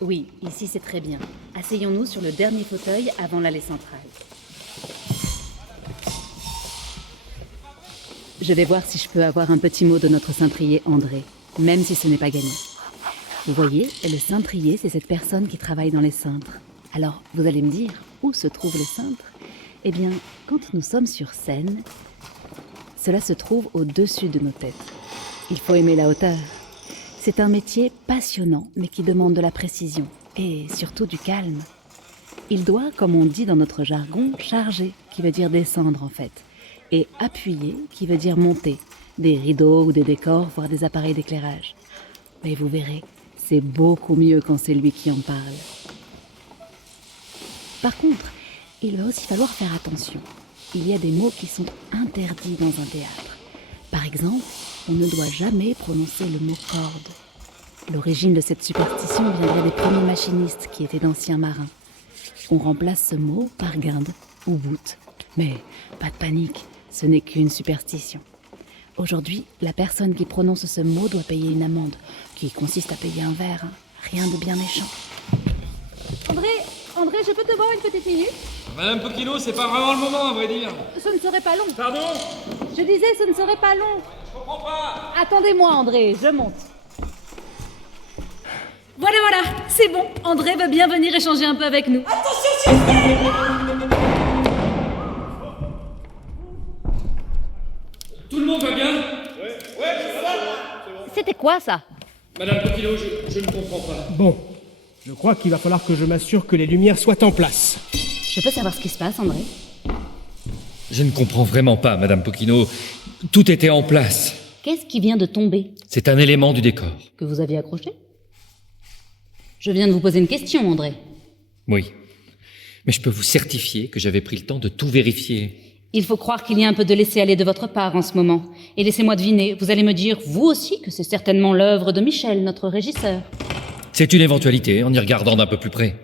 Oui, ici c'est très bien. Asseyons-nous sur le dernier fauteuil avant l'allée centrale. Je vais voir si je peux avoir un petit mot de notre cintrier André, même si ce n'est pas gagné. Vous voyez, le cintrier, c'est cette personne qui travaille dans les cintres. Alors, vous allez me dire, où se trouve le cintre? Eh bien, quand nous sommes sur scène, cela se trouve au-dessus de nos têtes. Il faut aimer la hauteur. C'est un métier passionnant, mais qui demande de la précision, et surtout du calme. Il doit, comme on dit dans notre jargon, charger, qui veut dire descendre en fait, et appuyer, qui veut dire monter, des rideaux ou des décors, voire des appareils d'éclairage. Mais vous verrez, c'est beaucoup mieux quand c'est lui qui en parle. Par contre, il va aussi falloir faire attention. Il y a des mots qui sont interdits dans un théâtre. Par exemple, on ne doit jamais prononcer le mot corde. L'origine de cette superstition viendrait des premiers machinistes qui étaient d'anciens marins. On remplace ce mot par guinde ou boute. Mais pas de panique, ce n'est qu'une superstition. Aujourd'hui, la personne qui prononce ce mot doit payer une amende, qui consiste à payer un verre. Rien de bien méchant. André, je peux te voir une petite minute? Madame Poquino, c'est pas vraiment le moment, à vrai dire. Ce ne serait pas long. Pardon? Je disais, ce ne serait pas long. Je comprends pas. Attendez-moi, André, je monte. Voilà, c'est bon. André va bien venir échanger un peu avec nous. Tout le monde va bien? C'était quoi, ça? Madame Poquino, je ne comprends pas. Bon, je crois qu'il va falloir que je m'assure que les lumières soient en place. Je peux savoir ce qui se passe, André? Je ne comprends vraiment pas, Madame Poquino. Tout était en place. Qu'est-ce qui vient de tomber? C'est un élément du décor. Que vous aviez accroché? Je viens de vous poser une question, André. Oui. Mais je peux vous certifier que j'avais pris le temps de tout vérifier. Il faut croire qu'il y a un peu de laisser-aller de votre part en ce moment. Et laissez-moi deviner, vous allez me dire, vous aussi, que c'est certainement l'œuvre de Michel, notre régisseur. C'est une éventualité, en y regardant d'un peu plus près.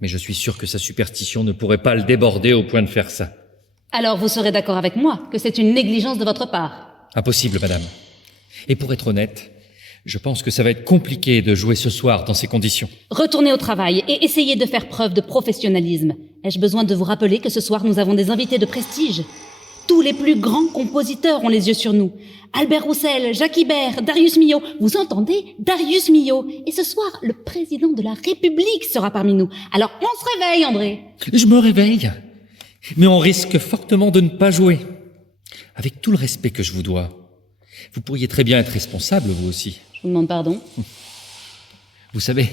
Mais je suis sûr que sa superstition ne pourrait pas le déborder au point de faire ça. Alors vous serez d'accord avec moi que c'est une négligence de votre part? Impossible, madame. Et pour être honnête, je pense que ça va être compliqué de jouer ce soir dans ces conditions. Retournez au travail et essayez de faire preuve de professionnalisme. Ai-je besoin de vous rappeler que ce soir nous avons des invités de prestige? Tous les plus grands compositeurs ont les yeux sur nous. Albert Roussel, Jacques Ibert, Darius Milhaud. Vous entendez? Darius Milhaud. Et ce soir, le président de la République sera parmi nous. Alors on se réveille, André. Je me réveille, mais on risque fortement de ne pas jouer. Avec tout le respect que je vous dois, vous pourriez très bien être responsable, vous aussi. Je vous demande pardon. Vous savez,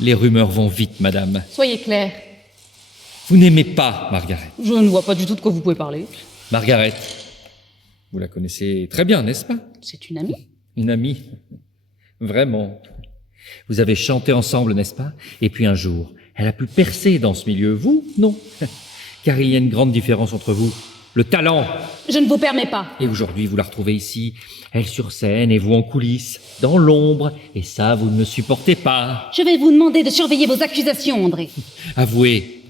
les rumeurs vont vite, madame. Soyez clair. Vous n'aimez pas Margaret. Je ne vois pas du tout de quoi vous pouvez parler. Margaret, vous la connaissez très bien, n'est-ce pas? C'est une amie. Une amie. Vraiment. Vous avez chanté ensemble, n'est-ce pas? Et puis un jour, elle a pu percer dans ce milieu. Vous, non. Car il y a une grande différence entre vous. Le talent. Je ne vous permets pas. Et aujourd'hui, vous la retrouvez ici, elle sur scène et vous en coulisses, dans l'ombre. Et ça, vous ne me supportez pas. Je vais vous demander de surveiller vos accusations, André. Avouez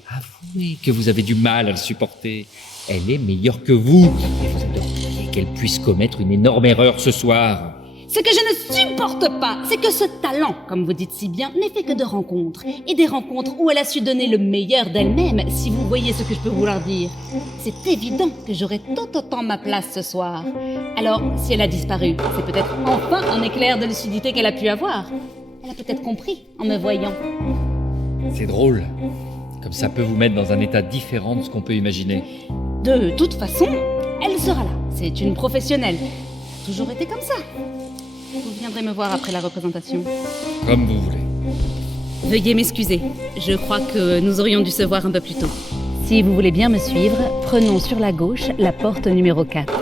que vous avez du mal à le supporter. Elle est meilleure que vous. Et vous aimeriez qu'elle puisse commettre une énorme erreur ce soir. Ce que je ne supporte pas, c'est que ce talent, comme vous dites si bien, n'est fait que de rencontres. Et des rencontres où elle a su donner le meilleur d'elle-même, si vous voyez ce que je peux vouloir dire. C'est évident que j'aurai tout autant ma place ce soir. Alors, si elle a disparu, c'est peut-être enfin un éclair de lucidité qu'elle a pu avoir. Elle a peut-être compris en me voyant. C'est drôle. Comme ça peut vous mettre dans un état différent de ce qu'on peut imaginer. De toute façon, elle sera là. C'est une professionnelle. Elle a toujours été comme ça. Vous viendrez me voir après la représentation. Comme vous voulez. Veuillez m'excuser. Je crois que nous aurions dû se voir un peu plus tôt. Si vous voulez bien me suivre, prenons sur la gauche la porte numéro 4.